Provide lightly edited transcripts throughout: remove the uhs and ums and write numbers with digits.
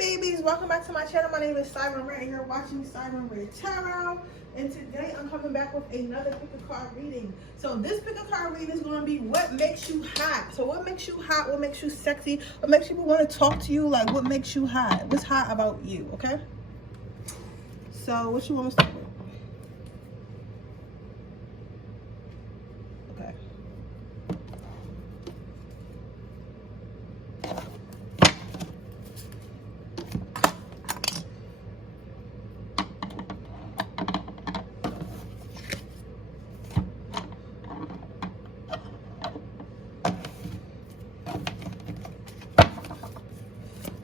babies, welcome back to my channel. My name is Siren Redd and you're watching Siren Redd Tarot. And today I'm coming back with another pick a card reading. So this pick a card reading is going to be what makes you hot. So what makes you hot, what makes you sexy, what makes people want to talk to you, like what makes you hot, what's hot about you, okay? So what you want to start with? Okay.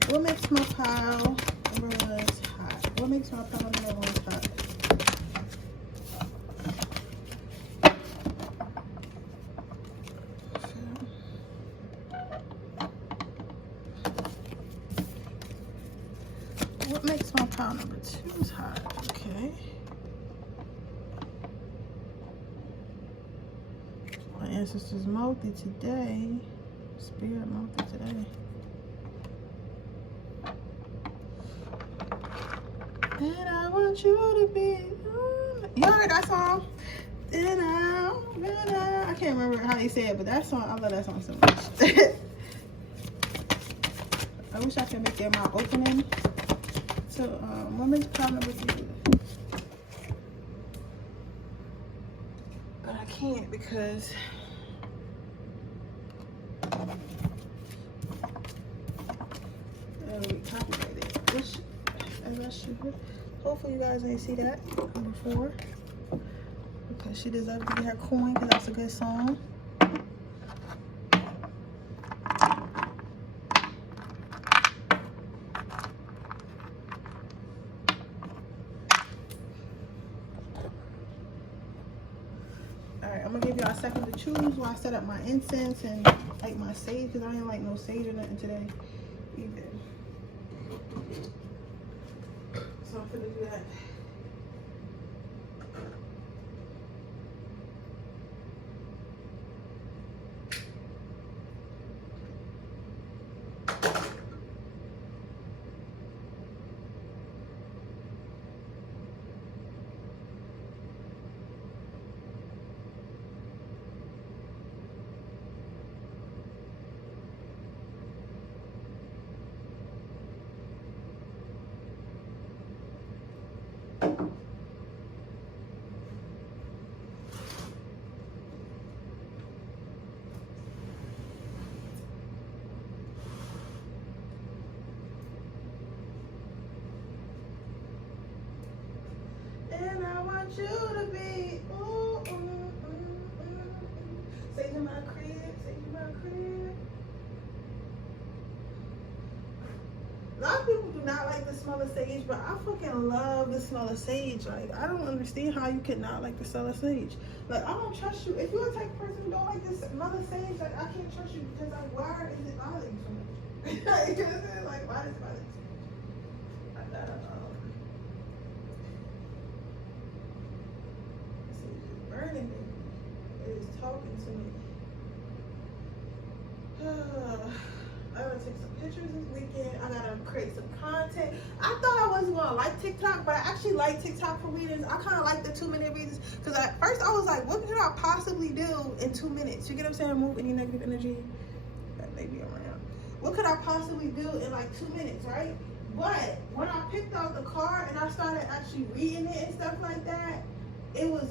What makes my pile number one hot? What makes my pile number one hot? What makes my pile number two hot? Okay. My ancestors multi today. Spirit multi today. And I want you to be. You heard that song? And I can't remember how he said it, but that song, I love that song so much. I wish I could make it my opening. So, what makes pile number 3? But I can't because. We copyrighted. Hopefully you guys didn't see that before, because she deserves to get her coin because that's a good song. Alright, I'm gonna give y'all a second to choose while I set up my incense and light my sage, because I ain't like no sage or nothing today either. So I'm gonna do that. And I want you to be, Sage in my crib, sage in my crib. A lot of people do not like the smell of sage, but I fucking love the smell of sage. Like, I don't understand how you could not like the smell of sage. Like, I don't trust you. If you're a type of person who don't like the smell of sage, like, I can't trust you because, like, why is it bothering you so much? Like, why does it bother you? I gotta, burning me. It is talking to me. I gotta take some pictures this weekend. I gotta create some content. I thought I wasn't gonna like TikTok, but I actually like TikTok for readings. I kind of like the 2-minute readings because at first I was like, what could I possibly do in 2 minutes? You get what I'm saying? Remove any negative energy that may be around. What could I possibly do in like 2 minutes, right? But when I picked out the card and I started actually reading it and stuff like that, it was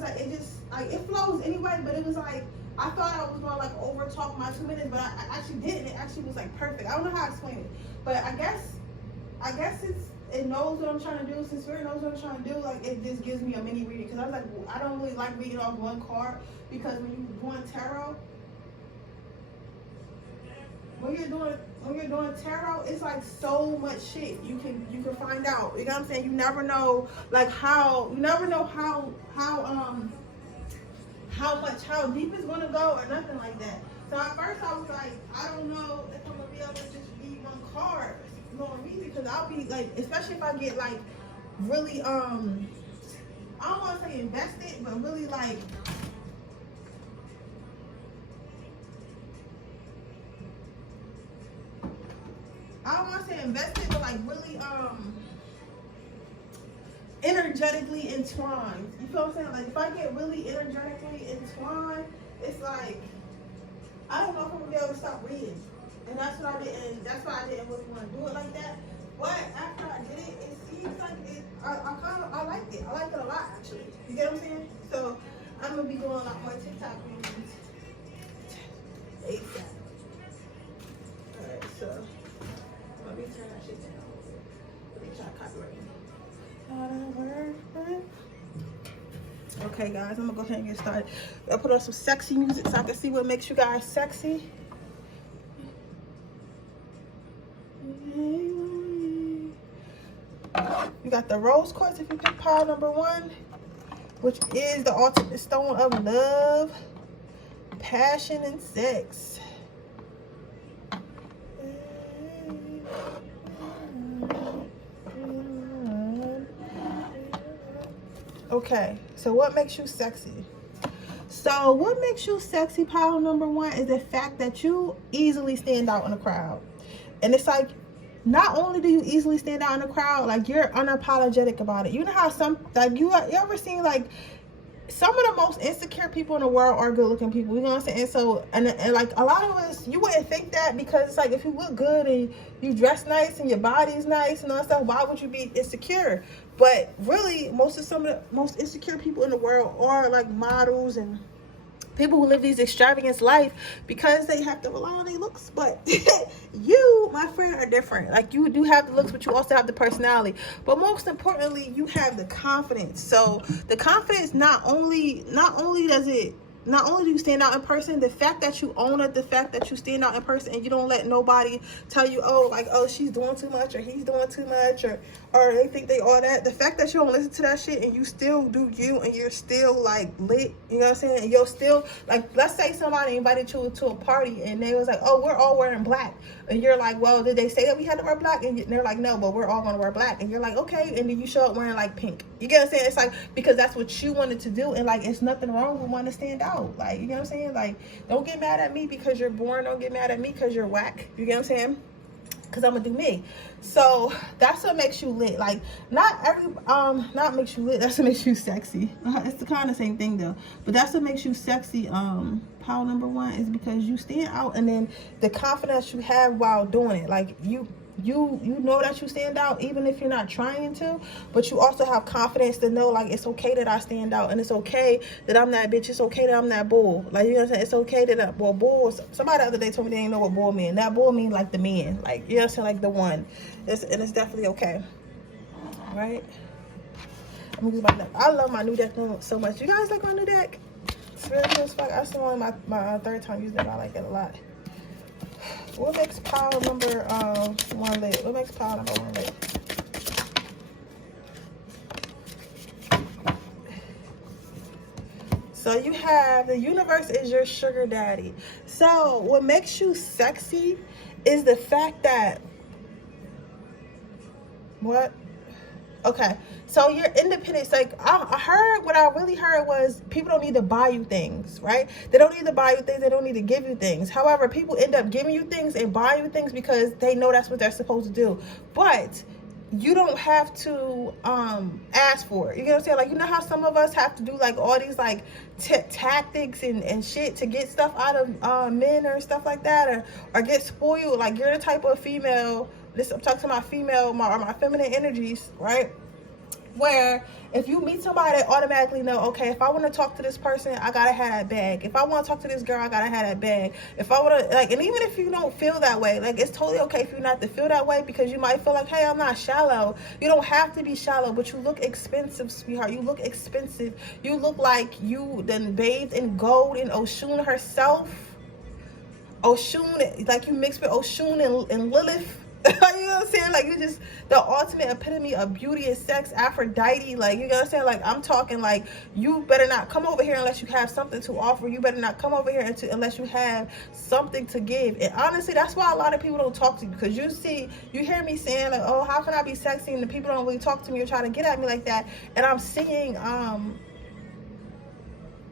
like, it just, like, it flows anyway, but it was like, I thought I was gonna like over talk my 2 minutes, but I actually didn't. It actually was like perfect. I don't know how to explain it, but I guess it knows what I'm trying to do. Since Spirit knows what I'm trying to do, like, it just gives me a mini reading, because I was like, well, I don't really like reading off one card, because when you're doing tarot, when you're doing tarot, it's like so much shit you can find out. You know what I'm saying? You never know, like, how deep it's gonna go or nothing like that. So at first I was like, I don't know if I'm gonna be able to just read one card. You know what I mean? Because I'll be like, especially if I get like really I don't want to say invested, but really like I don't want want to say invested, but like really energetically entwined. You feel what I'm saying? Like if I get really energetically entwined, it's like I don't know if I'm gonna be able to stop reading. And that's what I did, and that's why I didn't really want to do it like that. But after I did it, it seems like I like it. I like it a lot actually. You get what I'm saying? So I'm gonna be doing a lot more TikTok readings ASAP. Alright, so let me turn that shit down. Let me try copyright. Okay guys, I'm gonna go ahead and get started. I'll put on some sexy music so I can see what makes you guys sexy. You got the rose quartz if you pick pile number 1, which is the ultimate stone of love, passion, and sex. Okay, so what makes you sexy? So what makes you sexy, pile number 1, is the fact that you easily stand out in a crowd. And it's like, not only do you easily stand out in a crowd, like you're unapologetic about it. You know how some, like you ever seen like some of the most insecure people in the world are good looking people, you know what I'm saying? And so, and like a lot of us, you wouldn't think that, because it's like if you look good and you dress nice and your body's nice and all that stuff, why would you be insecure? But really, some of the most insecure people in the world are like models and people who live these extravagant life because they have to rely on their looks. But you, my friend, are different. Like you do have the looks, but you also have the personality. But most importantly, you have the confidence. So the confidence not only do you stand out in person, the fact that you own it, the fact that you stand out in person and you don't let nobody tell you, oh, like, oh, she's doing too much or he's doing too much or they think they all that. The fact that you don't listen to that shit and you still do you and you're still like lit, you know what I'm saying? And you're still like, let's say somebody invited you to a party and they was like, oh, we're all wearing black. And you're like, well, did they say that we had to wear black? And they're like, no, but we're all gonna wear black. And you're like, okay. And then you show up wearing like pink. You get what I'm saying? It's like, because that's what you wanted to do. And like, it's nothing wrong with wanting to stand out. Like, you know what I'm saying? Like, don't get mad at me because you're boring. Don't get mad at me because you're whack. You get what I'm saying? Because I'm gonna do me. So that's what makes you lit. Like, not makes you lit, that's what makes you sexy. It's the kind of same thing though, but that's what makes you sexy. Pile number 1 is because you stand out, and then the confidence you have while doing it. Like you know that you stand out even if you're not trying to, but you also have confidence to know like it's okay that I stand out, and it's okay that I'm that bitch, it's okay that I'm that bull. Like, you know what I'm saying? It's okay that bull, somebody the other day told me they didn't know what bull mean. That bull mean like the man, like, you know what I'm saying, like the one. And it's definitely okay, right? I'm gonna use my deck. I love my new deck so much. You guys like my new deck? It's really cool as fuck. I still on my 3rd time using it. I like it a lot. What makes pile number 1 lit? What makes pile number 1 lit? So you have the universe is your sugar daddy. So what makes you sexy is the fact that what? Okay, so you're independent. Like I heard, what I really heard was people don't need to buy you things, right? They don't need to buy you things. They don't need to give you things. However, people end up giving you things and buying you things because they know that's what they're supposed to do. But you don't have to ask for it. You know what I'm saying? Like, you know how some of us have to do like all these like tactics and shit to get stuff out of men or stuff like that, or get spoiled. Like, you're the type of female, I'm talking to my female, my feminine energies, right? Where if you meet somebody, they automatically know, okay, if I want to talk to this person, I gotta have that bag. If I want to talk to this girl, I gotta have that bag. If I want to, like, and even if you don't feel that way, like, it's totally okay if you're not to feel that way, because you might feel like, hey, I'm not shallow. You don't have to be shallow, but you look expensive, sweetheart. You look expensive. You look like you done bathed in gold in Oshun herself. Oshun, like you mixed with Oshun and Lilith. You know what I'm saying? Like, you're just the ultimate epitome of beauty and sex, Aphrodite. Like, you know what I'm saying? Like, I'm talking like, you better not come over here unless you have something to offer. You better not come over here unless you have something to give. And honestly, that's why a lot of people don't talk to you, because you hear me saying like, oh, how can I be sexy? And the people don't really talk to me or try to get at me like that. And I'm seeing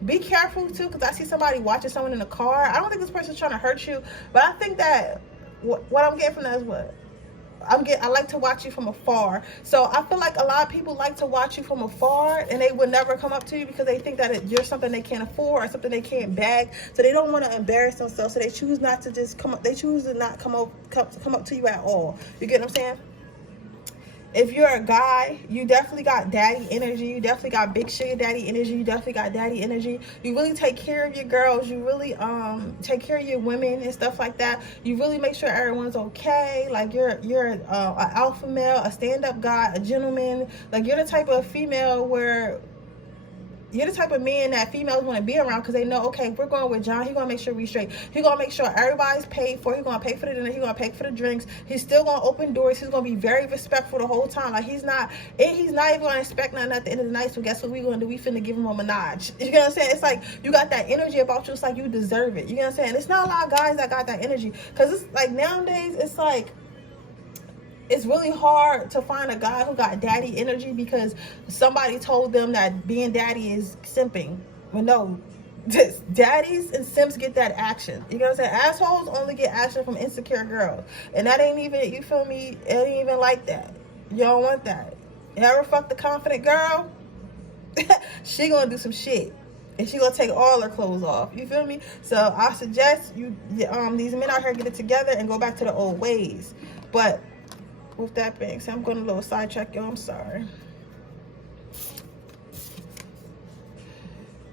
be careful too, because I see somebody watching someone in the car. I don't think this person's trying to hurt you, but I think that what I'm getting from that is what? I like to watch you from afar. So I feel like a lot of people like to watch you from afar, and they would never come up to you because they think that you're something they can't afford or something they can't bag. So they don't want to embarrass themselves. So they choose not to just come up. They choose to not come up to you at all. You get what I'm saying? If you're a guy, you definitely got daddy energy. You definitely got big sugar daddy energy. You definitely got daddy energy. You really take care of your girls. You really take care of your women and stuff like that. You really make sure everyone's okay. Like you're an alpha male, a stand-up guy, a gentleman. Like you're the type of female where you're the type of man that females want to be around because they know, okay, we're going with John. He's going to make sure we straight. He's going to make sure everybody's paid for. He's going to pay for the dinner. He's going to pay for the drinks. He's still going to open doors. He's going to be very respectful the whole time. Like he's not even going to expect nothing at the end of the night. So guess what we're going to do? We finna give him a menage. You know what I'm saying? It's like you got that energy about you. It's like you deserve it. You know what I'm saying? It's not a lot of guys that got that energy because it's like nowadays it's like it's really hard to find a guy who got daddy energy because somebody told them that being daddy is simping. Well, no, daddies and simps get that action. You know what I'm saying? Assholes only get action from insecure girls. And that ain't even, you feel me? It ain't even like that. You don't want that. You ever fuck the confident girl? She gonna do some shit. And she gonna take all her clothes off. You feel me? So I suggest these men out here get it together and go back to the old ways. But with that being said, I'm going a little sidetrack, y'all. I'm sorry.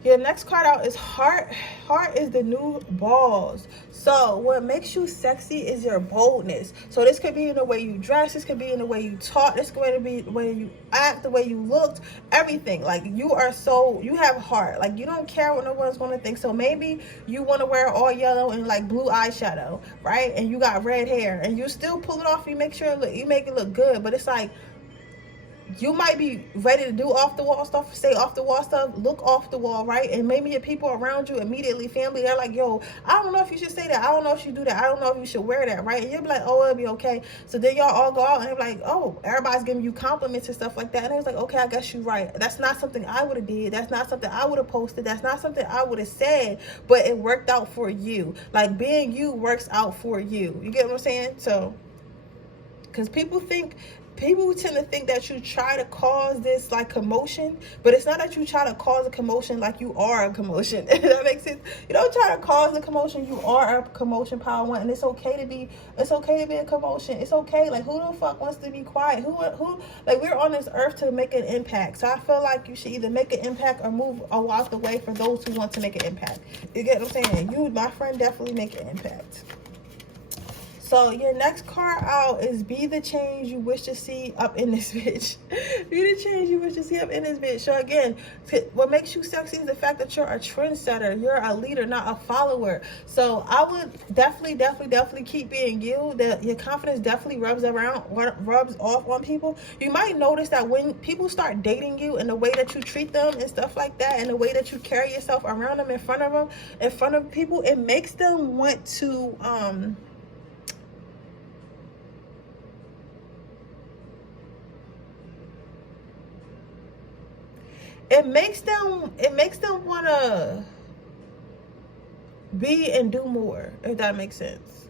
Your next card out is Heart. Heart is the new balls. So what makes you sexy is your boldness. So this could be in the way you dress. This could be in the way you talk. This could be the way you act, the way you looked, everything. Like you have heart. Like you don't care what no one's going to think. So maybe you want to wear all yellow and like blue eyeshadow, right? And you got red hair and you still pull it off. You make it look good. But it's like, you might be ready to do off the wall stuff, say off the wall stuff, look off the wall, right? And maybe your people around you immediately, family, they're like, yo, I don't know if you should say that. I don't know if you should do that. I don't know if you should wear that, right? And you'll be like, oh, it'll be okay. So then y'all all go out and they're like, oh, everybody's giving you compliments and stuff like that. And it's like, okay, I guess you're right. That's not something I would have did. That's not something I would have posted. That's not something I would have said, but it worked out for you. Like being you works out for you. You get what I'm saying? So, because people tend to think that you try to cause this like commotion, but it's not that you try to cause a commotion like you are a commotion. That makes sense. You don't try to cause a commotion. You are a commotion, power one, and it's okay to be a commotion. It's okay. Like who the fuck wants to be quiet? Who like we're on this earth to make an impact. So I feel like you should either make an impact or move out the way for those who want to make an impact. You get what I'm saying? You, my friend, definitely make an impact. So your next card out is be the change you wish to see up in this bitch. Be the change you wish to see up in this bitch. So again, what makes you sexy is the fact that you're a trendsetter. You're a leader, not a follower. So I would definitely keep being you. Your confidence definitely rubs off on people. You might notice that when people start dating you and the way that you treat them and stuff like that, and the way that you carry yourself around them in front of people, it makes them want to it makes them want to be and do more, if that makes sense.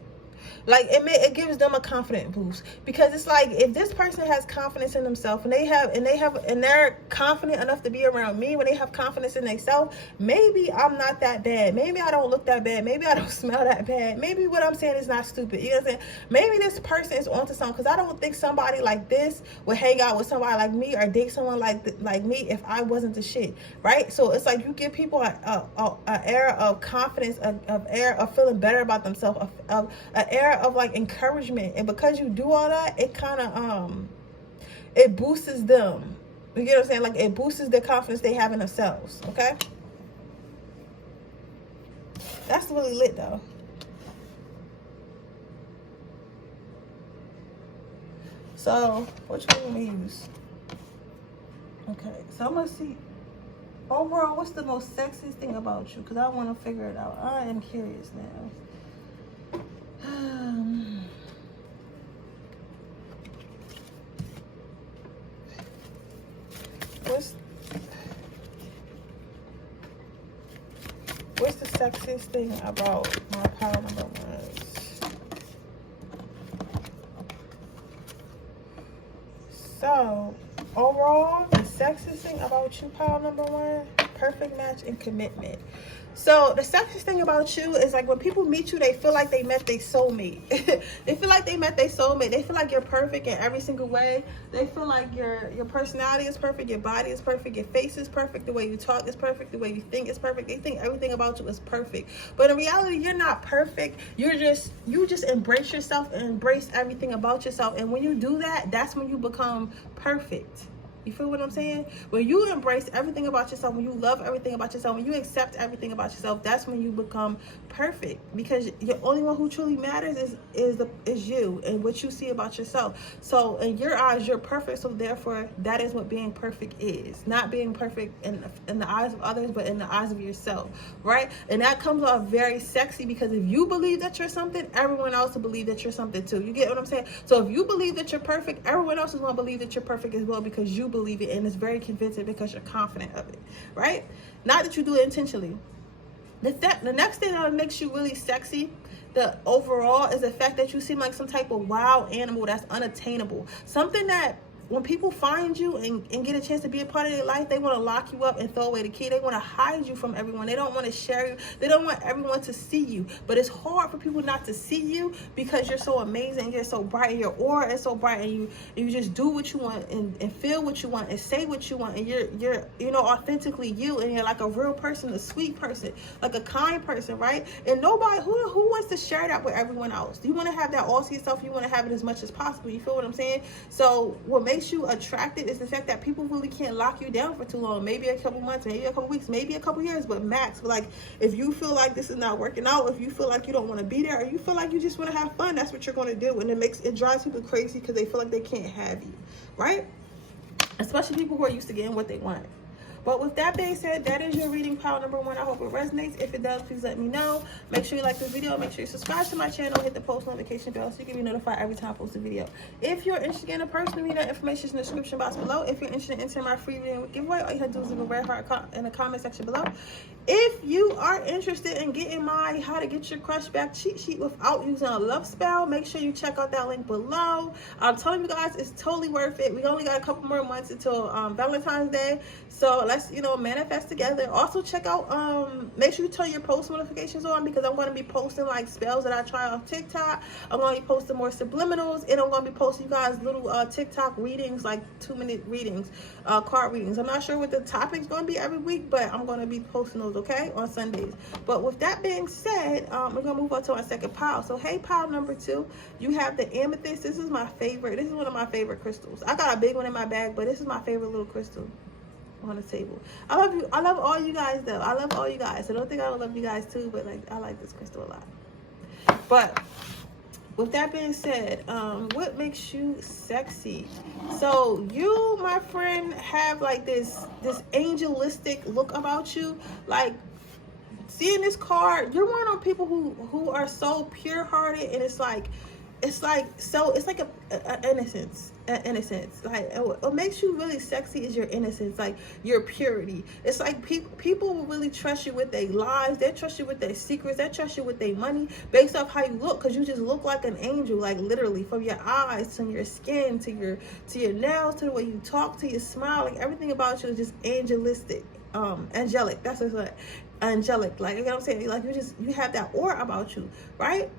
Like it gives them a confident boost, because it's like if this person has confidence in themselves and they're confident enough to be around me, when they have confidence in themselves, maybe I'm not that bad. Maybe I don't look that bad. Maybe I don't smell that bad. Maybe what I'm saying is not stupid. You know what I'm saying? Maybe this person is onto something, because I don't think somebody like this would hang out with somebody like me or date someone like me if I wasn't the shit, right? So it's like you give people an air of confidence, an air of feeling better about themselves, an air of like encouragement, and because you do all that, it kind of it boosts them. You get what I'm saying? Like it boosts the confidence they have in themselves. Okay, that's really lit though. So which one we use? Okay, so I'm gonna see overall what's the most sexiest thing about you, because I want to figure it out. I am curious now. What's the sexiest thing about my power number ones? So, overall, the sexiest thing about you, pile number one, perfect match and commitment. So the sexiest thing about you is like when people meet you, they feel like they met their soulmate. They feel like they met their soulmate. They feel like you're perfect in every single way. They feel like your personality is perfect, your body is perfect, your face is perfect, the way you talk is perfect, the way you think is perfect. They think everything about you is perfect. But in reality, you're not perfect. You just embrace yourself and embrace everything about yourself. And when you do that, that's when you become perfect. You feel what I'm saying? When you embrace everything about yourself, when you love everything about yourself, when you accept everything about yourself, that's when you become perfect. Because the only one who truly matters is you and what you see about yourself. So in your eyes, you're perfect. So therefore, that is what being perfect is. Not being perfect in the eyes of others, but in the eyes of yourself, right? And that comes off very sexy because if you believe that you're something, everyone else will believe that you're something too. You get what I'm saying? So if you believe that you're perfect, everyone else is going to believe that you're perfect as well because you believe it, and it's very convincing because you're confident of it, right? Not that you do it intentionally. The next thing that makes you really sexy, the overall, is the fact that you seem like some type of wild animal that's unattainable. Something that when people find you and get a chance to be a part of their life, they want to lock you up and throw away the key. They want to hide you from everyone. They don't want to share you. They don't want everyone to see you. But it's hard for people not to see you because you're so amazing. You're so bright. And your aura is so bright. And you just do what you want and feel what you want and say what you want. And you're authentically you. And you're like a real person, a sweet person, like a kind person, right? And nobody, who wants to share that with everyone else? You want to have that all to yourself. You want to have it as much as possible. You feel what I'm saying? So what makes you attractive is the fact that people really can't lock you down for too long. Maybe a couple months, maybe a couple weeks, maybe a couple years, but max. But like if you feel like this is not working out, if you feel like you don't want to be there, or you feel like you just want to have fun, that's what you're going to do. And it drives people crazy because they feel like they can't have you, right? Especially people who are used to getting what they want. But with that being said, that is your reading pile number one. I hope it resonates. If it does, please let me know. Make sure you like this video. Make sure you subscribe to my channel. Hit the post notification bell so you can be notified every time I post a video. If you're interested in a personal reading, information is in the description box below. If you're interested in entering my free reading giveaway, all you have to do is leave a red heart in the comment section below. If you are interested in getting my How to Get Your Crush Back cheat sheet without using a LoveSpell, make sure you check out that link below. I'm telling you guys, it's totally worth it. We only got a couple more months until Valentine's Day. So let's, manifest together. Also check out, make sure you turn your post notifications on because I'm going to be posting like spells that I try on TikTok. I'm going to be posting more subliminals, and I'm going to be posting you guys little TikTok readings, like 2-minute readings, card readings. I'm not sure what the topic's going to be every week, but I'm going to be posting those, okay, on Sundays. But with that being said, we're going to move on to our second pile. So hey, pile number two, you have the amethyst. This is my favorite. This is one of my favorite crystals. I got a big one in my bag, but this is my favorite little crystal on the table. I love you. I love all you guys though. I love all you guys. I don't think I don't love you guys too, but like I like this crystal a lot. But with that being said, what makes you sexy? So you, my friend, have like this angelistic look about you. Like seeing this card, you're one of those people who are so pure hearted, and it's like an innocence. Like what makes you really sexy is your innocence, like your purity. It's like people will really trust you with their lives. They trust you with their secrets. They trust you with their money based off how you look, because you just look like an angel, like literally from your eyes to your skin to your nails to the way you talk to your smile. Like everything about you is just angelic. That's what's like angelic. Like you know what I'm saying? Like you have that aura about you, right?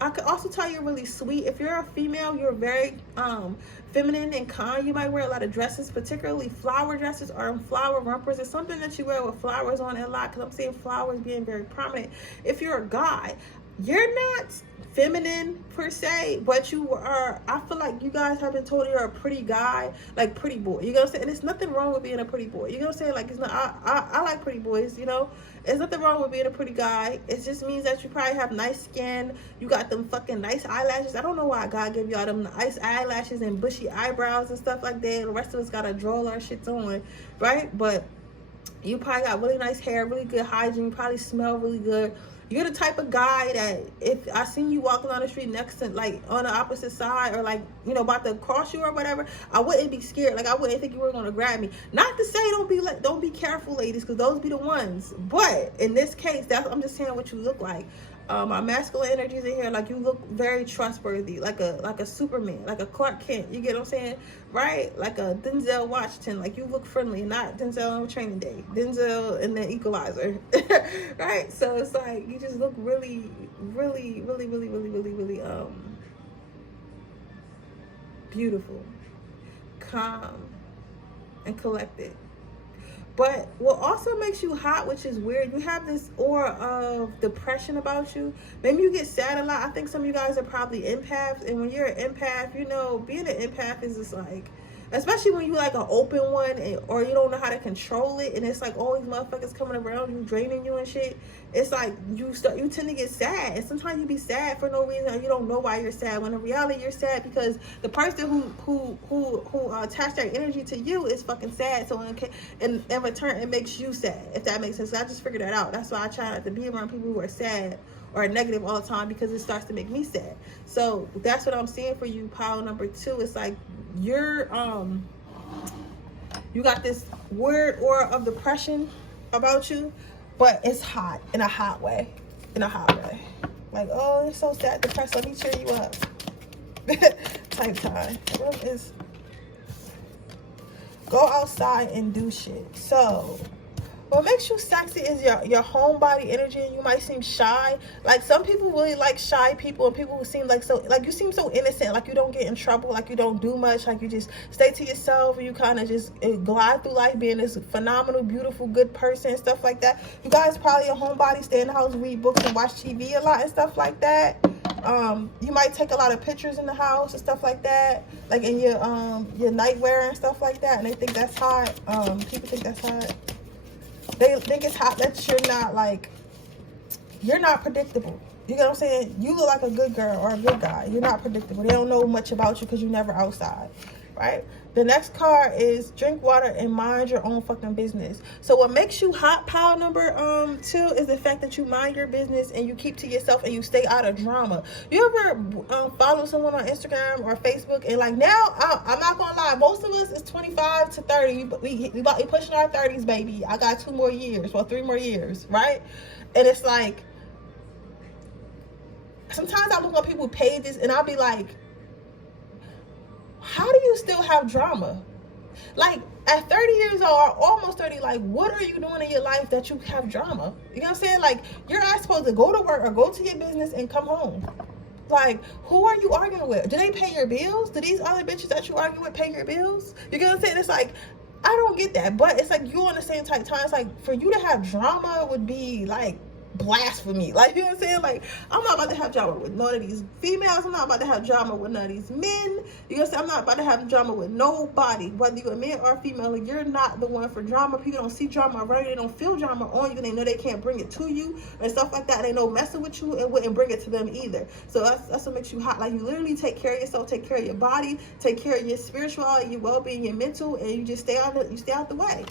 I could also tell you're really sweet. If you're a female, you're very feminine and kind. You might wear a lot of dresses, particularly flower dresses or flower rompers. It's something that you wear with flowers on it a lot, because I'm seeing flowers being very prominent. If you're a guy, you're not feminine per se, but you are, I feel like you guys have been told you're a pretty guy, like pretty boy. You know what I'm saying? And there's nothing wrong with being a pretty boy. You know what I'm saying? Like it's not, I like pretty boys, you know? There's nothing wrong with being a pretty guy. It just means that you probably have nice skin. You got them fucking nice eyelashes. I don't know why God gave y'all them nice eyelashes and bushy eyebrows and stuff like that. The rest of us gotta draw our shits on, right? But you probably got really nice hair, really good hygiene. You probably smell really good. You're the type of guy that if I seen you walking down the street next to, like, on the opposite side, or like, about to cross you or whatever, I wouldn't be scared. Like, I wouldn't think you were going to grab me. Not to say don't be careful, ladies, because those be the ones. But in this case, I'm just saying what you look like. My masculine energies in here. Like, you look very trustworthy, like a Superman, like a Clark Kent. You get what I'm saying, right? Like a Denzel Washington. Like, you look friendly, not Denzel on Training Day, Denzel and the Equalizer, right? So it's like you just look really, really, really, really, really, really, really beautiful, calm, and collected. But what also makes you hot, which is weird, you have this aura of depression about you. Maybe you get sad a lot. I think some of you guys are probably empaths. And when you're an empath, you know, being an empath is just like, especially when you like an open one, or you don't know how to control it, and it's like all these motherfuckers coming around you, draining you and shit. It's like you tend to get sad, and sometimes you be sad for no reason, and you don't know why you're sad. When in reality, you're sad because the person who attached their energy to you is fucking sad. So in return, it makes you sad. If that makes sense. So I just figured that out. That's why I try not to be around people who are sad or negative all the time, because it starts to make me sad. So that's what I'm seeing for you, pile number 2. It's like you're you got this weird aura of depression about you, but it's hot in a hot way. Like, oh, you're so sad, depressed, let me cheer you up. Type time. What is go outside and do shit. So what makes you sexy is your homebody energy, and you might seem shy. Like, some people really like shy people, and people who seem like you seem so innocent, like you don't get in trouble, like you don't do much, like you just stay to yourself, and you kind of just glide through life being this phenomenal, beautiful, good person and stuff like that. You guys probably a homebody, stay in the house, read books, and watch TV a lot and stuff like that. You might take a lot of pictures in the house and stuff like that, like in your nightwear and stuff like that, and they think that's hot. People think that's hot. They think it's hot that you're not predictable. You know what I'm saying? You look like a good girl or a good guy. You're not predictable. They don't know much about you because you're never outside, right? The next card is drink water and mind your own fucking business. So what makes you hot, pile number 2, is the fact that you mind your business and you keep to yourself and you stay out of drama. You ever follow someone on Instagram or Facebook, and like, now I'm not gonna lie, most of us is 25 to 30. We pushing our 30s, baby. I got 2 more years, well, 3 more years, right? And it's like, sometimes I look on people's pages and I'll be like, how do you still have drama? Like, at 30 years old or almost 30, like, what are you doing in your life that you have drama? You know what I'm saying? Like, you're not supposed to go to work or go to your business and come home. Like, who are you arguing with? Do they pay your bills? Do these other bitches that you argue with pay your bills? You get what I'm saying? It's like, I don't get that. But it's like, you on the same type time. It's like, for you to have drama would be like blasphemy. Like, you know what I'm saying? Like, I'm not about to have drama with none of these females. I'm not about to have drama with none of these men. You know what I'm saying? I'm not about to have drama with nobody, whether you're a man or a female. Like, you're not the one for drama. People don't see drama around you. They don't feel drama on you. They know they can't bring it to you and stuff like that. They know messing with you and wouldn't bring it to them either. So that's what makes you hot. Like, you literally take care of yourself, take care of your body, take care of your spirituality, your well-being, your mental, and you just stay out the way.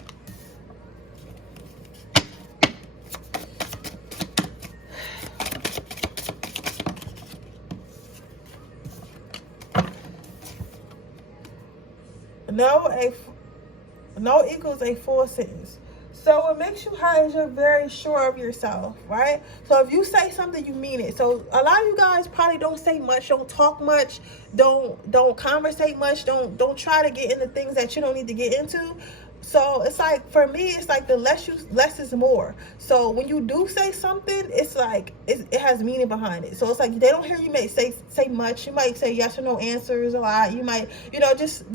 No equals a full sentence. So what makes you hot is you're very sure of yourself, right? So if you say something, you mean it. So a lot of you guys probably don't say much, don't talk much, don't conversate much, don't try to get into things that you don't need to get into. So it's like, for me, it's like the less is more. So when you do say something, it's like it has meaning behind it. So it's like they don't hear you may say much. You might say yes or no answers a lot. You might, just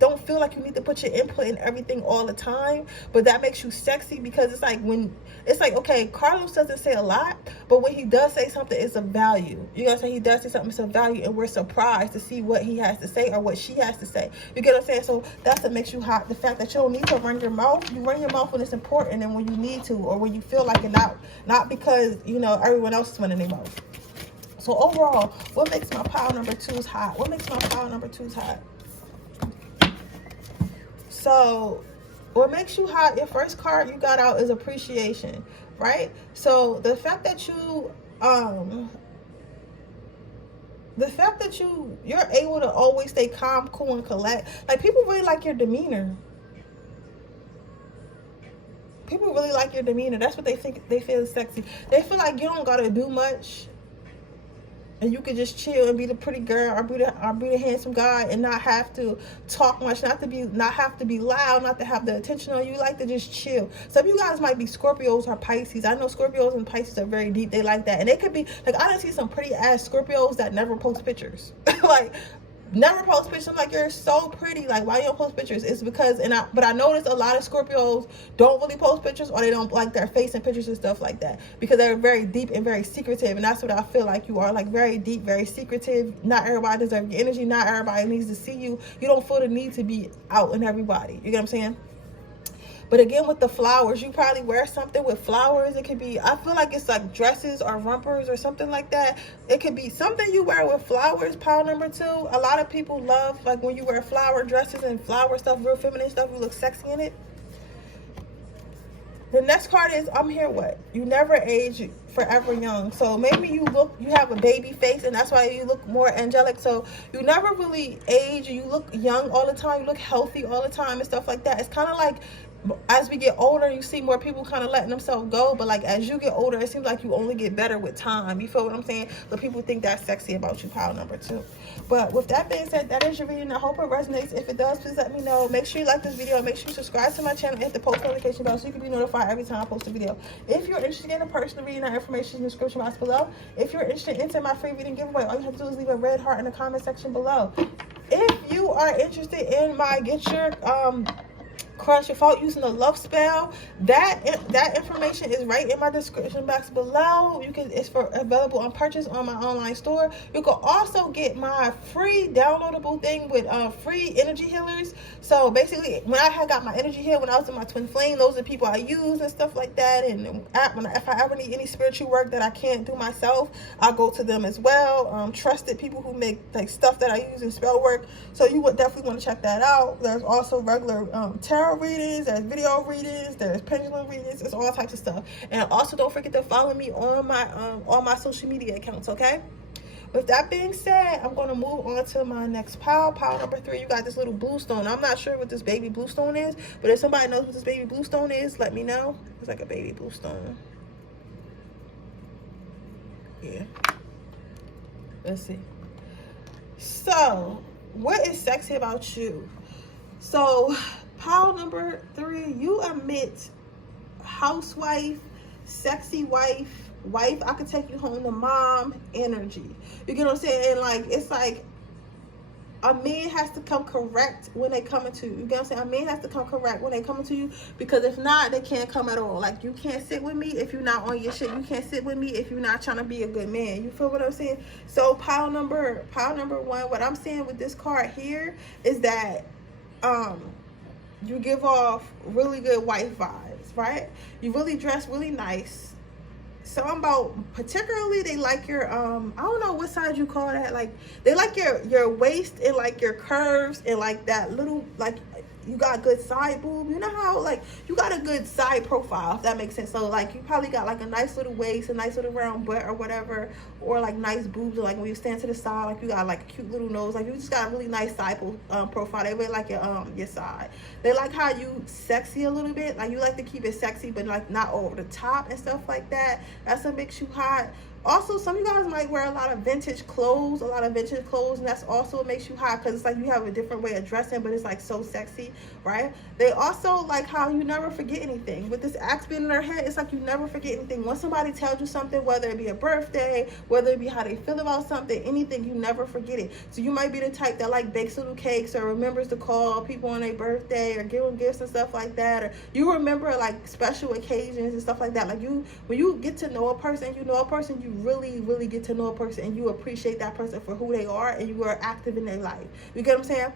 don't feel like you need to put your input in everything all the time. But that makes you sexy, because it's like, okay, Carlos doesn't say a lot, but when he does say something, it's of value. You know what I'm saying? He does say something, it's of value, and we're surprised to see what he has to say or what she has to say. You get what I'm saying? So that's what makes you hot. The fact that you don't need to run your mouth. You run your mouth when it's important and when you need to, or when you feel like it, not because everyone else is running their mouth. So overall, what makes my pile number 2s hot? What makes my pile number 2s hot? So what makes you hot, your first card you got out is appreciation, right? So the fact that you're able to always stay calm, cool, and collect. Like, people really like your demeanor. people really like your demeanor. That's what they think. They feel sexy. They feel like you don't gotta do much, and you could just chill and be the pretty girl, or be the handsome guy, and not have to talk much, not have to be loud, not to have the attention on you. You like to just chill. Some of you guys might be Scorpios or Pisces. I know Scorpios and Pisces are very deep. They like that, and they could be like, I done see some pretty ass Scorpios that never post pictures. Like, never post pictures. I'm like, you're so pretty. Like, why you don't post pictures? It's because, but I noticed a lot of Scorpios don't really post pictures, or they don't like their face in pictures and stuff like that, because they're very deep and very secretive. And that's what I feel like you are, like very deep, very secretive. Not everybody deserves your energy. Not everybody needs to see you. You don't feel the need to be out in everybody. You get what I'm saying? But again, with the flowers, you probably wear something with flowers. It could be, I feel like it's like dresses or rompers or something like that. It could be something you wear with flowers, pile number 2. A lot of people love, like, when you wear flower dresses and flower stuff, real feminine stuff, you look sexy in it. The next card is, I'm here what? You never age, forever young. So maybe you have a baby face, and that's why you look more angelic. So you never really age. You look young all the time. You look healthy all the time and stuff like that. It's kind of like, as we get older, you see more people kind of letting themselves go, but like as you get older, it seems like you only get better with time. You feel what I'm saying? But people think that's sexy about you, pile number 2. But with that being said, that is your reading. I hope it resonates. If it does, please let me know. Make sure you like this video. Make sure you subscribe to my channel and hit the post notification bell so you can be notified every time I post a video. If you're interested in a personal reading, that information is in the description box below. If you're interested in entering my free reading giveaway, all you have to do is leave a red heart in the comment section below. If you are interested in my Get Your Crush Your Fault using the LoveSpell, that information is right in my description box below. It's available on purchase on my online store. You can also get my free downloadable thing with free energy healers. So basically, when I had got my energy heal when I was in my twin flame, those are the people I use and stuff like that. And if I ever need any spiritual work that I can't do myself, I'll go to them as well. Trusted people who make like stuff that I use in spell work. So you would definitely want to check that out. There's also regular tarot readings, there's video readings, there's pendulum readings, it's all types of stuff. And also don't forget to follow me on my social media accounts, okay? With that being said, I'm going to move on to my next pile number 3. You got this little blue stone. I'm not sure what this baby blue stone is, but if somebody knows what this baby blue stone is, let me know. It's like a baby blue stone. Yeah, let's see. So what is sexy about you? So pile number 3, you emit housewife, sexy wife, I could take you home to mom energy. You get what I'm saying? And like, it's like a man has to come correct when they come into you. You get what I'm saying? A man has to come correct when they come into you, because if not, they can't come at all. Like, you can't sit with me if you're not on your shit. You can't sit with me if you're not trying to be a good man. You feel what I'm saying? So pile number 1, what I'm saying with this card here is that you give off really good wife vibes, right? You really dress really nice. Something about, particularly, they like your I don't know what size you call that, like they like your waist and like your curves and like that little, like you got good side boob. You know how like you got a good side profile, if that makes sense. So like you probably got like a nice little waist, a nice little round butt or whatever, or like nice boobs, or like when you stand to the side, like you got like a cute little nose. Like you just got a really nice side profile. They really like your side. They like how you sexy a little bit. Like you like to keep it sexy, but like not over the top and stuff like that. That's what makes you hot. Also, some of you guys might wear a lot of vintage clothes, and that's also what makes you hot, because it's like you have a different way of dressing, but it's like so sexy, right? They also like how you never forget anything. With this axe being in their head, it's like you never forget anything. Once somebody tells you something, whether it be a birthday, whether it be how they feel about something, anything, you never forget it. So you might be the type that like bakes little cakes or remembers to call people on their birthday or give them gifts and stuff like that, or you remember like special occasions and stuff like that. Like when you get to know a person, you really get to know a person, and you appreciate that person for who they are, and you are active in their life. You get what I'm saying?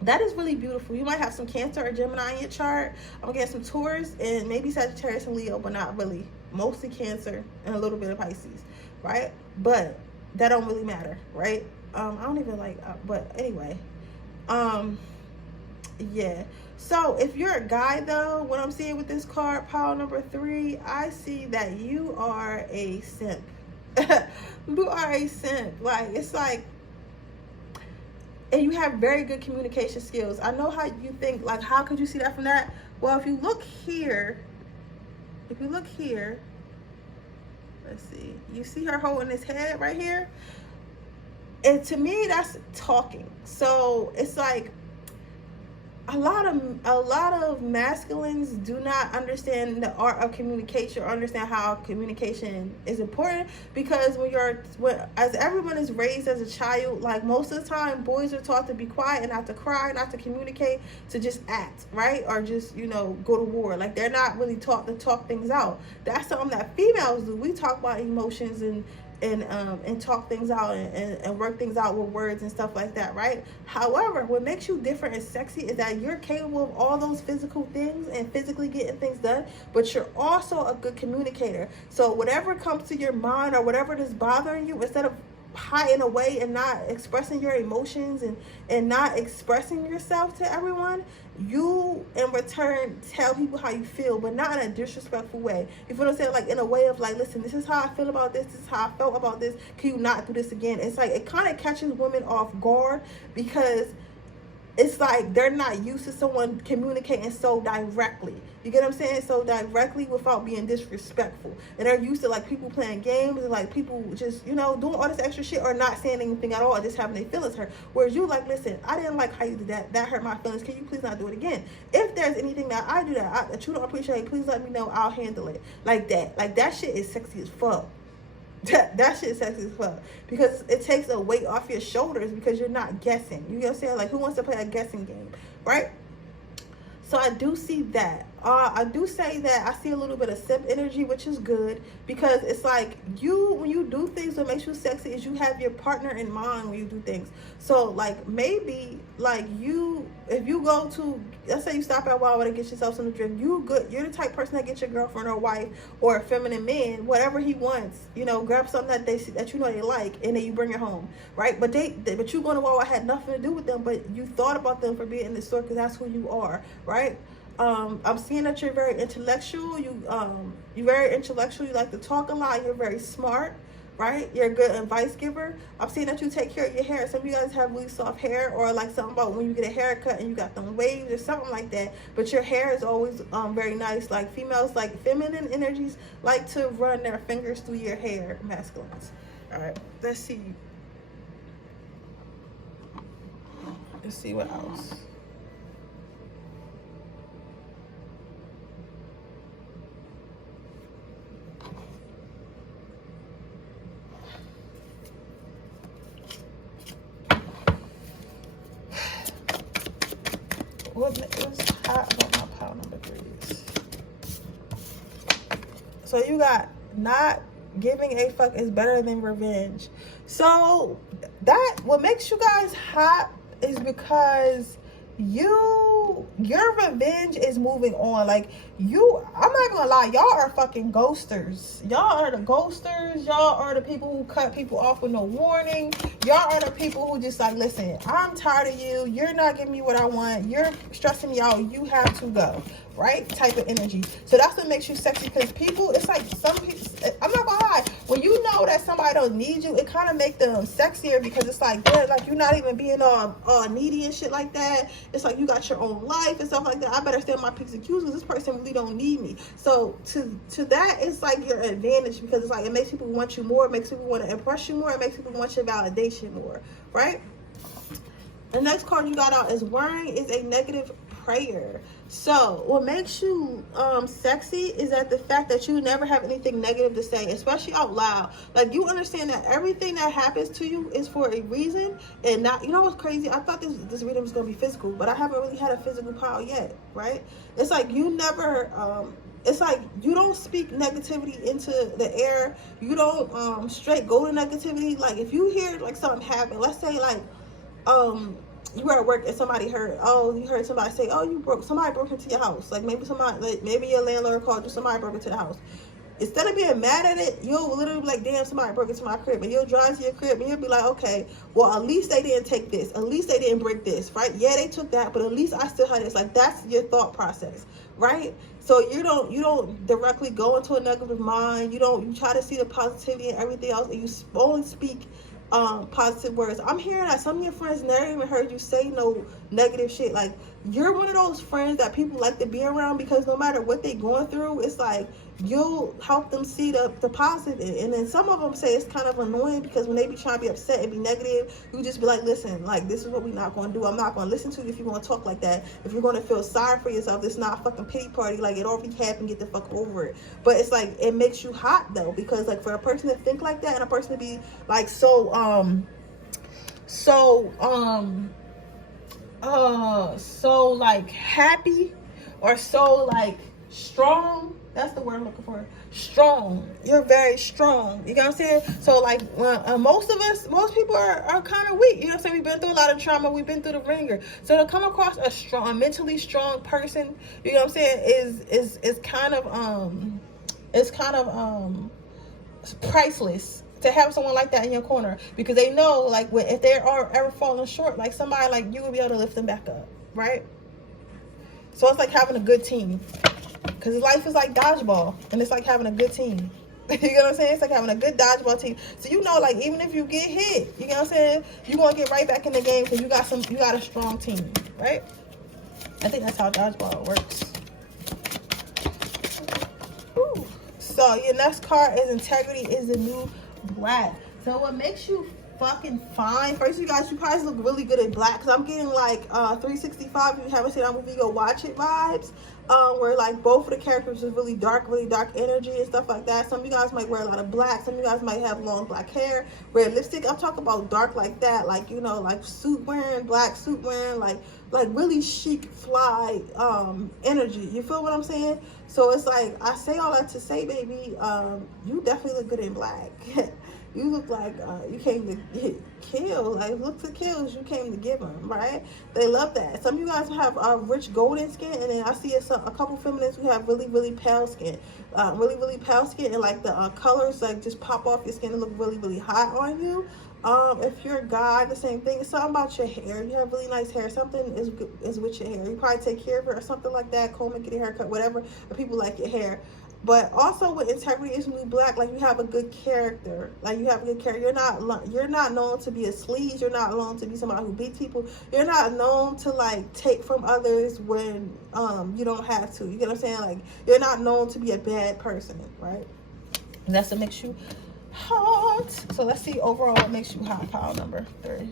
That is really beautiful. You might have some Cancer or Gemini in your chart. I'm getting some Taurus and maybe Sagittarius and Leo, but not really. Mostly Cancer and a little bit of Pisces, right? But that don't really matter, right? I don't even like, but anyway, yeah. So if you're a guy though, what I'm seeing with this card, pile number 3, I see that you are a simp. You are a simp. Like, it's like, and you have very good communication skills. I know how you think, like, how could you see that from that? Well, if you look here, if you look here, let's see, you see her holding his head right here? And to me, that's talking. So it's like a lot of masculines do not understand the art of communication or understand how communication is important, because as everyone is raised as a child, like most of the time boys are taught to be quiet and not to cry, not to communicate, to just act, right? Or just, go to war. Like, they're not really taught to talk things out. That's something that females do. We talk about emotions and talk things out and work things out with words and stuff like that, right? However, what makes you different and sexy is that you're capable of all those physical things and physically getting things done, but you're also a good communicator. So whatever comes to your mind or whatever is bothering you, instead of hiding away and not expressing your emotions and not expressing yourself to everyone, you in return tell people how you feel, but not in a disrespectful way. You feel what I'm saying? Like, in a way of like, listen, this is how I feel about this is how I felt about this, can you not do this again? It's like, it kind of catches women off guard, because it's like they're not used to someone communicating so directly. You get what I'm saying? So directly without being disrespectful. And they're used to like people playing games and like people just, doing all this extra shit or not saying anything at all and just having their feelings hurt. Whereas you like, listen, I didn't like how you did that. That hurt my feelings. Can you please not do it again? If there's anything that I do that you don't appreciate, please let me know. I'll handle it. Like that. Like, that shit is sexy as fuck. That shit is sexy as fuck, because it takes a weight off your shoulders, because you're not guessing. You know what I'm saying? Like, who wants to play a guessing game, right? So I do see that. I do say that I see a little bit of simp energy, which is good, because it's like when you do things, what makes you sexy is you have your partner in mind when you do things. So like, maybe like if you go to, let's say you stop at Walmart and get yourself some drink, you're the type of person that gets your girlfriend or wife or a feminine man whatever he wants, grab something that they like, and then you bring it home, right? But you going to Walmart had nothing to do with them, but you thought about them for being in the store because that's who you are, right? I'm seeing that you're very intellectual. You're very intellectual. You like to talk a lot. You're very smart, right? You're a good advice giver. I'm seeing that you take care of your hair. Some of you guys have really soft hair, or like something about when you get a haircut and you got them waves or something like that. But your hair is always very nice. Like, females, like feminine energies, like to run their fingers through your hair. Masculines. All right. Let's see. Let's see what else. What's hot about my pile number 3s? So you got, not giving a fuck is better than revenge. So what makes you guys hot is because your revenge is moving on. Like, I'm not even gonna lie, y'all are fucking ghosters. Y'all are the ghosters. Y'all are the people who cut people off with no warning. Y'all are the people who just like, listen, I'm tired of you. You're not giving me what I want. You're stressing me out. You have to go, right? Type of energy. So that's what makes you sexy, because people, it's like some people, I'm not gonna lie, when you know that somebody don't need you, it kind of make them sexier, because it's like, they're like, you're not even being all needy and shit like that. It's like you got your own life and stuff like that. I better stand my P's and Q's because this person really don't need me. So to that, it's like your advantage, because it's like, it makes people want you more. It makes people want to impress you more. It makes people want your validation more, right? The next card you got out is worrying is a negative prayer. So what makes you sexy is that the fact that you never have anything negative to say, especially out loud. Like, you understand that everything that happens to you is for a reason, and not, you know what's crazy? I thought this reading was gonna be physical, but I haven't really had a physical pile yet, right? It's like you never it's like you don't speak negativity into the air. You don't straight go to negativity. Like, if you hear like something happen, let's say like you were at work and somebody heard, you heard somebody say, somebody broke into your house. Like, maybe your landlord called you, somebody broke into the house. Instead of being mad at it, you'll literally be like, damn, somebody broke into my crib. And you'll drive to your crib and you'll be like, okay, well, at least they didn't take this. At least they didn't break this, right? Yeah, they took that, but at least I still had this. Like, that's your thought process, right? So you don't directly go into a negative mind. You try to see the positivity and everything else, and you only speak positive words. I'm hearing that some of your friends never even heard you say no negative shit. Like, you're one of those friends that people like to be around, because no matter what they going through, it's like you'll help them see the positive. And then some of them say it's kind of annoying because when they be trying to be upset and be negative, you just be like, listen, like, this is what we're not going to do. I'm not going to listen to you if you're going to talk like that. If you're going to feel sorry for yourself, it's not a fucking pity party. Like, it already happened, get the fuck over it. But it's like, it makes you hot though, because like for a person to think like that and a person to be like so like happy or so like strong. That's the word I'm looking for. Strong. You're very strong. You know what I'm saying? So like most people are kind of weak. You know what I'm saying? We've been through a lot of trauma. We've been through the ringer. So to come across a mentally strong person, you know what I'm saying, is kind of priceless. To have someone like that in your corner, because they know like if they are ever falling short, like somebody like you will be able to lift them back up, right? So it's like having a good team, because life is like dodgeball, and it's like having a good team. You know what I'm saying? It's like having a good dodgeball team. So you know, like even if you get hit, you know what I'm saying, you gonna get right back in the game because you got a strong team, right? I think that's how dodgeball works. Whew. So your next card is integrity is the new black. So what makes you fucking fine? First, you guys, you guys look really good in black, because I'm getting like 365, if you haven't seen that movie, go watch it vibes, where like both of the characters is really dark energy and stuff like that. Some of you guys might wear a lot of black, some of you guys might have long black hair, red lipstick. I'm talking about dark like that, like, you know, like suit wearing, black suit wearing, like really chic, fly energy. You feel what I'm saying? So it's like, I say all that to say, baby, you definitely look good in black. You look like you came to kill. Like, look to kills, you came to give them, right? They love that. Some of you guys have rich golden skin, and then I see a couple feminists who have really pale skin. Really pale skin, and like the colors like just pop off your skin and look really hot on you. If you're a guy, the same thing. It's something about your hair. You have really nice hair. Something is with your hair. You probably take care of it or something like that. Comb and get a haircut, whatever. But people like your hair. But also with integrity is new black, like you have a good character. Like you have a good character. You're not known to be a sleaze. You're not known to be somebody who beats people. You're not known to like take from others when you don't have to. You get what I'm saying? Like, you're not known to be a bad person, right? And that's what makes you hot. So let's see overall what makes you hot. Pile number 3.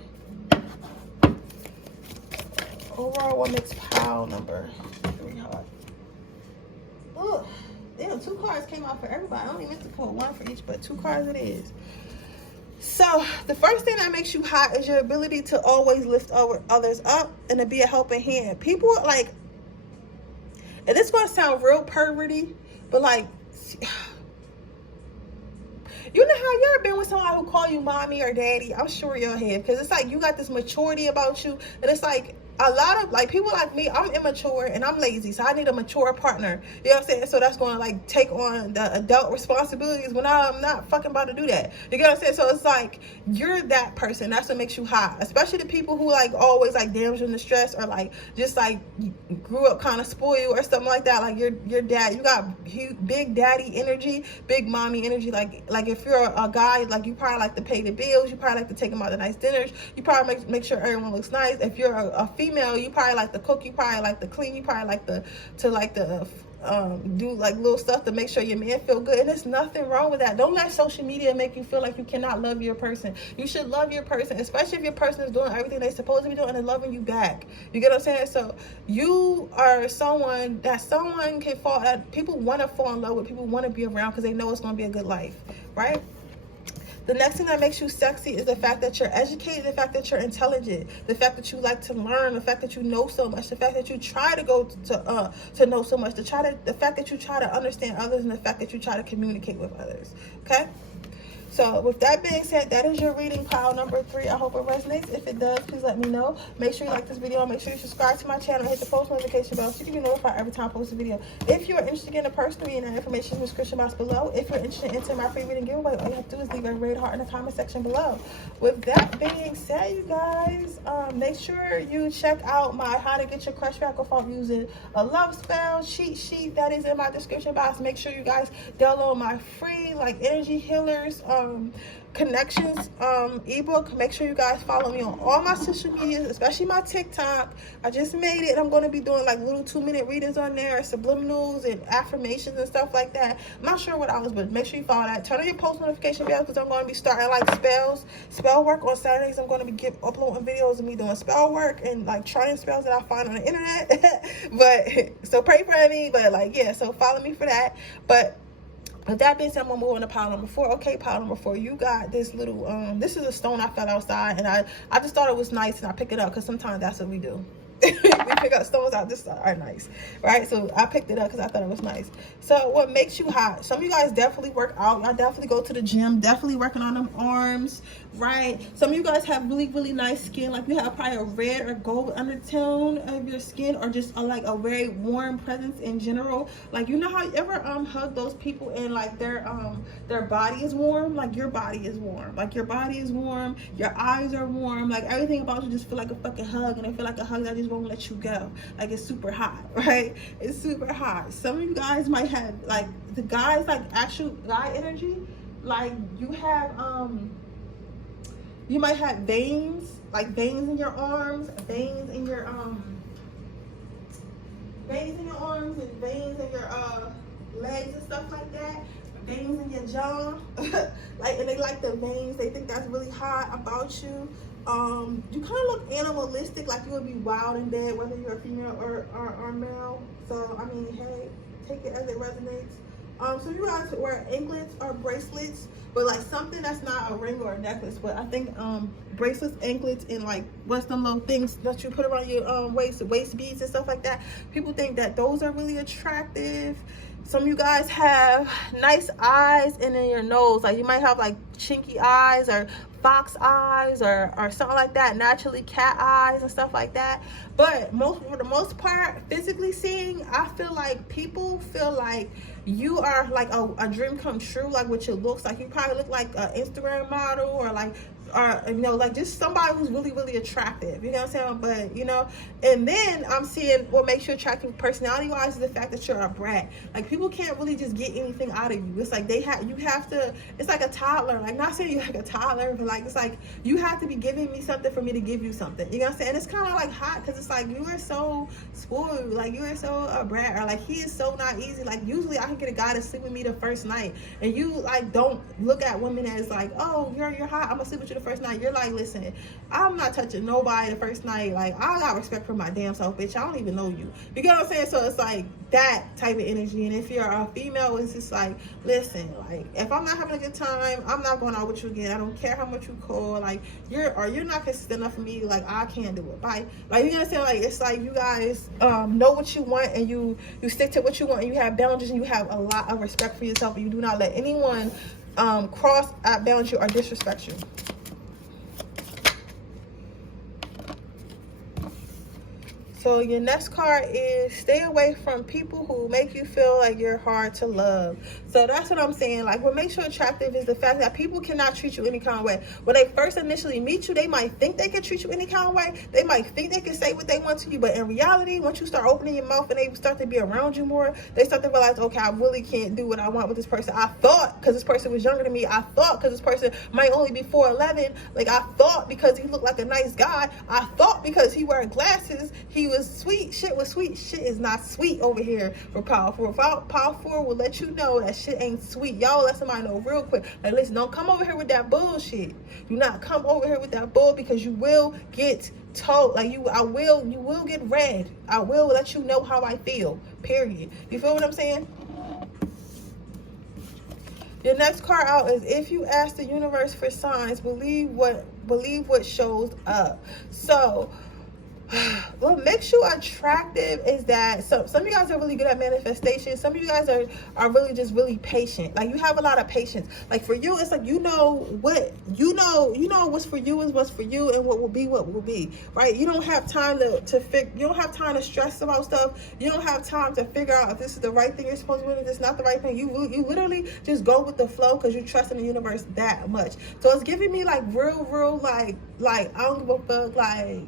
Overall, what makes pile number 3 hot? Ugh. Damn, 2 cards came out for everybody. I only meant to pull 1 for each, but 2 cards it is. So the first thing that makes you hot is your ability to always lift others up and to be a helping hand. People like, and this is going to sound real perverty, but like, you know how you ever been with somebody who call you mommy or daddy? I'm sure you'll have, because it's like you got this maturity about you, and it's like a lot of like people like me, I'm immature and I'm lazy, so I need a mature partner. You know what I'm saying? So that's going to like take on the adult responsibilities when I'm not fucking about to do that. You get what I'm saying? So it's like you're that person. That's what makes you hot. Especially the people who like always like damage in the stress, or like just like grew up kind of spoiled or something like that. Like your dad, you got big daddy energy, big mommy energy. Like if you're a guy, like you probably like to pay the bills. You probably like to take them out to nice dinners. You probably make sure everyone looks nice. If you're a female, you probably like to cook, you probably like to clean, you probably like to do like little stuff to make sure your man feel good. And there's nothing wrong with that. Don't let social media make you feel like you cannot love your person. You should love your person, especially if your person is doing everything they're supposed to be doing and loving you back. You get what I'm saying? So you are someone that someone can fall at. People want to fall in love with, people want to be around because they know it's going to be a good life, right? The next thing that makes you sexy is the fact that you're educated, the fact that you're intelligent, the fact that you like to learn, the fact that you know so much, the fact that you try to go to know so much, the fact that you try to understand others, and the fact that you try to communicate with others. Okay? So with that being said, that is your reading pile number 3. I hope it resonates. If it does, please let me know. Make sure you like this video. Make sure you subscribe to my channel and hit the post notification bell so you can be notified every time I post a video. If you're interested in a personal reading, that information is in the description box below. If you're interested in entering my free reading giveaway, all you have to do is leave a red heart in the comment section below. With that being said, you guys, make sure you check out my how to get your crush back without using a LoveSpell cheat sheet that is in my description box. Make sure you guys download my free like energy healers connections ebook. Make sure you guys follow me on all my social medias, especially my TikTok. I just made it. I'm going to be doing like little 2-minute readings on there, subliminals and affirmations and stuff like that. I'm not sure what hours, but make sure you follow that. Turn on your post notification bell, because I'm going to be starting like spell work on Saturdays. I'm going to be uploading videos of me doing spell work and like trying spells that I find on the internet. But so pray for me. But like, yeah, so follow me for that. But with that being said, I'm gonna move on to pile number 4. Okay, pile number 4, you got this little this is a stone I found outside, and I just thought it was nice, and I picked it up because sometimes that's what we do. We pick up stones out this are nice, right? So I picked it up because I thought it was nice. So what makes you hot? Some of you guys definitely work out. Y'all definitely go to the gym, definitely working on them arms, right? Some of you guys have really, really nice skin. Like you have probably a red or gold undertone of your skin, or just like a very warm presence in general. Like, you know how you ever hug those people and like their body is warm? Like your body is warm. Like your body is warm, your eyes are warm, like everything about you just feel like a fucking hug, and it feel like a hug that just won't let you go. Like it's super hot, right? It's super hot. Some of you guys might have like the guys, like actual guy energy. Like you have you might have veins, like veins in your arms, veins in your arms and veins in your legs and stuff like that, veins in your jaw. Like, and they like the veins, they think that's really hot about you. You kind of look animalistic, like you would be wild and dead, whether you're a female or male. So I mean, hey, take it as it resonates. So you guys wear anklets or bracelets, but like something that's not a ring or a necklace. But I think bracelets, anklets, and like what's them little things that you put around your waist beads and stuff like that. People think that those are really attractive. Some of you guys have nice eyes and in your nose. Like you might have like chinky eyes or fox eyes or something like that, naturally cat eyes and stuff like that. But for the most part, physically seeing, I feel like people feel like you are like a dream come true, like what you looks like. You probably look like an Instagram model, or like, or you know, like just somebody who's really, really attractive, you know what I'm saying? But you know, and then I'm seeing what makes you attractive personality wise is the fact that you're a brat. Like people can't really just get anything out of you. It's like you have to, it's like a toddler. Like, not saying you're like a toddler, but like it's like you have to be giving me something for me to give you something, you know what I'm saying? And it's kind of like hot, because it's like you are so spoiled, like you are so a brat, or like he is so not easy. Like usually I can get a guy to sleep with me the first night, and you like don't look at women as like, oh, you're hot, I'm gonna sleep with you the first night. You're like, listen, I'm not touching nobody the first night. Like I got respect for my damn self, bitch. I don't even know you. You get what I'm saying? So it's like that type of energy. And if you're a female, it's just like, listen, like if I'm not having a good time, I'm not going out with you again. I don't care how much you call. Like you're not consistent enough for me. Like I can't do it. Bye. Like, you know what I'm saying? Like it's like you guys know what you want, and you stick to what you want, and you have boundaries, and you have a lot of respect for yourself, and you do not let anyone cross boundaries you or disrespect you. So your next card is stay away from people who make you feel like you're hard to love. So that's what I'm saying. Like what makes you attractive is the fact that people cannot treat you any kind of way. When they first initially meet you, they might think they can treat you any kind of way. They might think they can say what they want to you. But in reality, once you start opening your mouth and they start to be around you more, they start to realize, okay, I really can't do what I want with this person. I thought because this person was younger than me. I thought because this person might only be 4'11". Like I thought because he looked like a nice guy. I thought because he wore glasses, he was sweet. Shit was sweet. Shit is not sweet over here for Power 4. Power 4 will let you know that shit ain't sweet. Y'all let somebody know real quick. Like, listen, don't come over here with that bullshit. Do not come over here with that bull, because you will get told. Like you will get read. I will let you know how I feel. Period. You feel what I'm saying? Your next card out is if you ask the universe for signs, believe what shows up. So what makes you attractive is that some of you guys are really good at manifestation. Some of you guys are really just really patient. Like you have a lot of patience. Like for you, it's like you know what's for you is what's for you, and what will be, right? You don't have time you don't have time to stress about stuff. You don't have time to figure out if this is the right thing you're supposed to do, if it's not the right thing. You literally just go with the flow because you trust in the universe that much. So it's giving me like real like I don't give a fuck, like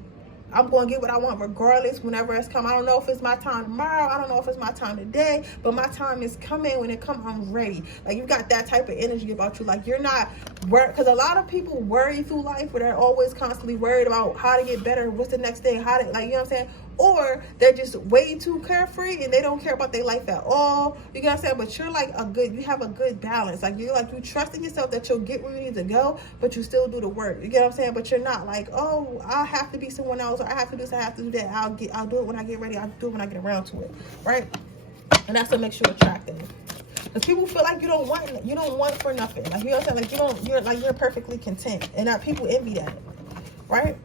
I'm going to get what I want regardless whenever it's come. I don't know if it's my time tomorrow. I don't know if it's my time today, but my time is coming. When it comes, I'm ready. Like, you got that type of energy about you. Like, you're not worried, because a lot of people worry through life where they're always constantly worried about how to get better, what's the next thing, how to, like, you know what I'm saying? Or they're just way too carefree and they don't care about their life at all. You know what I'm saying? But you're like you have a good balance. Like, you trust in yourself that you'll get where you need to go, but you still do the work. You get what I'm saying? But you're not like, oh, I have to be someone else, or I have to do this, I have to do that. I'll do it when I get ready. I'll do it when I get around to it. Right? And that's what makes you attractive. Because people feel like you don't want for nothing. Like, you know what I'm saying? Like, you're perfectly content. And that people envy that. Right?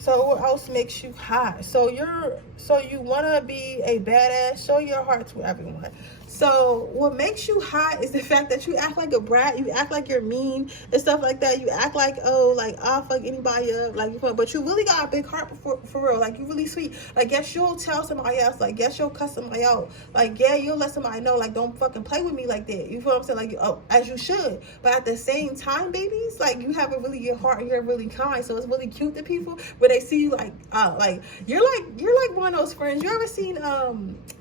So what else makes you hot? So you want to be a badass. Show your heart to everyone. So what makes you hot is the fact that you act like a brat. You act like you're mean and stuff like that. You act like, oh, like, I'll fuck anybody up. Like, but you really got a big heart for real. Like, you really sweet. Like, yes, you'll tell somebody else. Like, yes, you'll cuss somebody out. Like, yeah, you'll let somebody know, like, don't fucking play with me like that. You feel what I'm saying? Like, oh, as you should. But at the same time, babies, like, you have a really good heart and you're really kind. So it's really cute to people where they see you like you're like one of those friends. You ever seen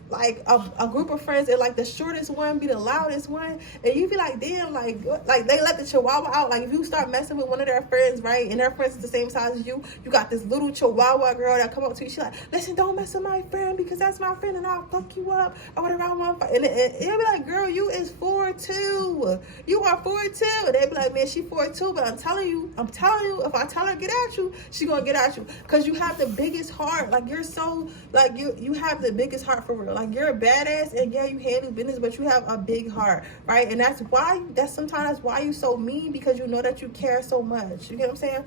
like a group of friends and like the shortest one be the loudest one, and you be like, damn, like they let the chihuahua out. Like, if you start messing with one of their friends, right, and their friends is the same size as you got this little chihuahua girl that come up to you, she like, listen, don't mess with my friend because that's my friend and I'll fuck you up or whatever I want. And it'll be like, girl, you is 4'2", you are 4'2", and they be like, man, she 4'2", but I'm telling you, if I tell her get at you, she gonna get at you, because you have the biggest heart. Like, you're so, like, you have the biggest heart for real. Like, you're a badass, and yeah, you handle business, but you have a big heart, right? And that's sometimes why you so mean, because you know that you care so much. You get what I'm saying?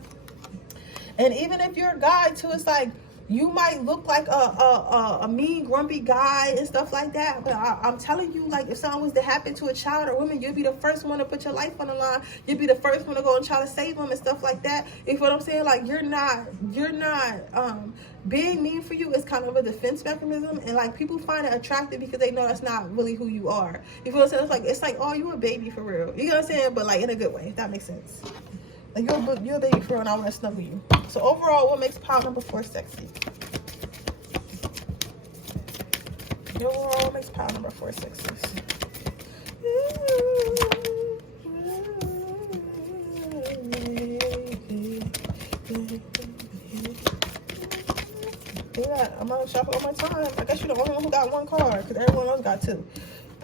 And even if you're a guy too, it's like, you might look like a mean, grumpy guy and stuff like that. But I'm telling you, like, if something was to happen to a child or woman, you'll be the first one to put your life on the line. You'll be the first one to go and try to save them and stuff like that. You know what I'm saying? Like, you're not being mean for you is kind of a defense mechanism. And, like, people find it attractive because they know that's not really who you are. You feel what I'm saying? It's like, oh, you a baby for real. You know what I'm saying? But, like, in a good way, if that makes sense. Like, you're a baby for real, and I want to snuggle you. So overall, what makes pile number 4 sexy? Overall, what makes pile number 4 sexy? Yeah, I'm gonna shop one more time. I guess you're the only one who got one card, because everyone else got 2.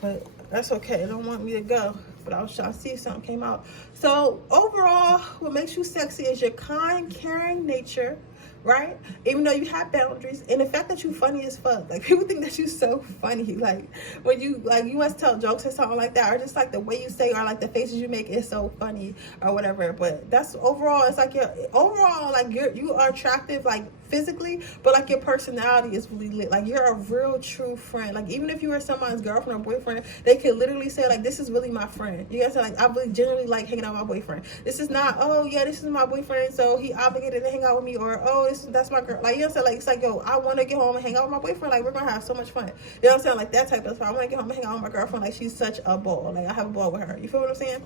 But that's okay. They don't want me to go. But I was trying to see if something came out. So overall, what makes you sexy is your kind, caring nature, right? Even though you have boundaries, and the fact that you funny as fuck. Like, people think that you so funny. Like, when you must tell jokes or something like that, or just like the way you say, or like the faces you make is so funny or whatever. But that's overall, it's like you are attractive, like, physically, but like your personality is really lit. Like, you're a real true friend. Like, even if you were someone's girlfriend or boyfriend, they could literally say, like, this is really my friend. You guys are like, I really generally like hanging out with my boyfriend. This is not, oh yeah, this is my boyfriend, so he obligated to hang out with me, or oh, that's my girl. Like, you know what I'm saying? Like, it's like, yo, I want to get home and hang out with my boyfriend. Like, we're gonna have so much fun. You know what I'm saying? Like, that type of stuff. I want to get home and hang out with my girlfriend. Like, she's such a ball. Like, I have a ball with her. You feel what I'm saying?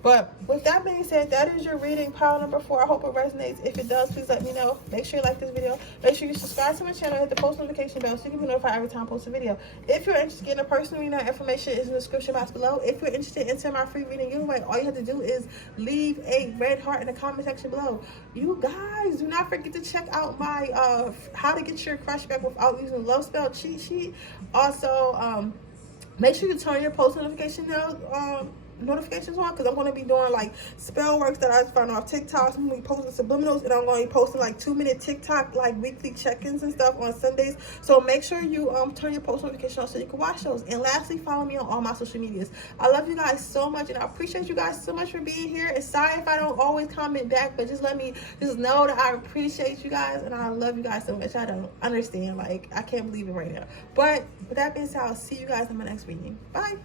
But with that being said, that is your reading, pile number 4. I hope it resonates. If it does, please let me know. Make sure you like this video. Make sure you subscribe to my channel. Hit the post notification bell so you can be notified every time I post a video. If you're interested in a personal reading, information is in the description box below. If you're interested in entering my free reading giveaway, all you have to do is leave a red heart in the comment section below. You guys, do not forget to check out my how to get your crush back without using LoveSpell cheat sheet. Also, make sure you turn your post notifications on, because I'm going to be doing like spell works that I found off TikTok. I'm going to be posting subliminals, and I'm going to be posting like 2-minute TikTok like weekly check-ins and stuff on Sundays. So make sure you turn your post notifications on so you can watch those. And lastly, follow me on all my social medias. I love you guys so much, and I appreciate you guys so much for being here. And sorry if I don't always comment back, but just let me just know that I appreciate you guys and I love you guys so much. I don't understand, like, I can't believe it right now. But with that being said, I'll see you guys in my next reading. Bye.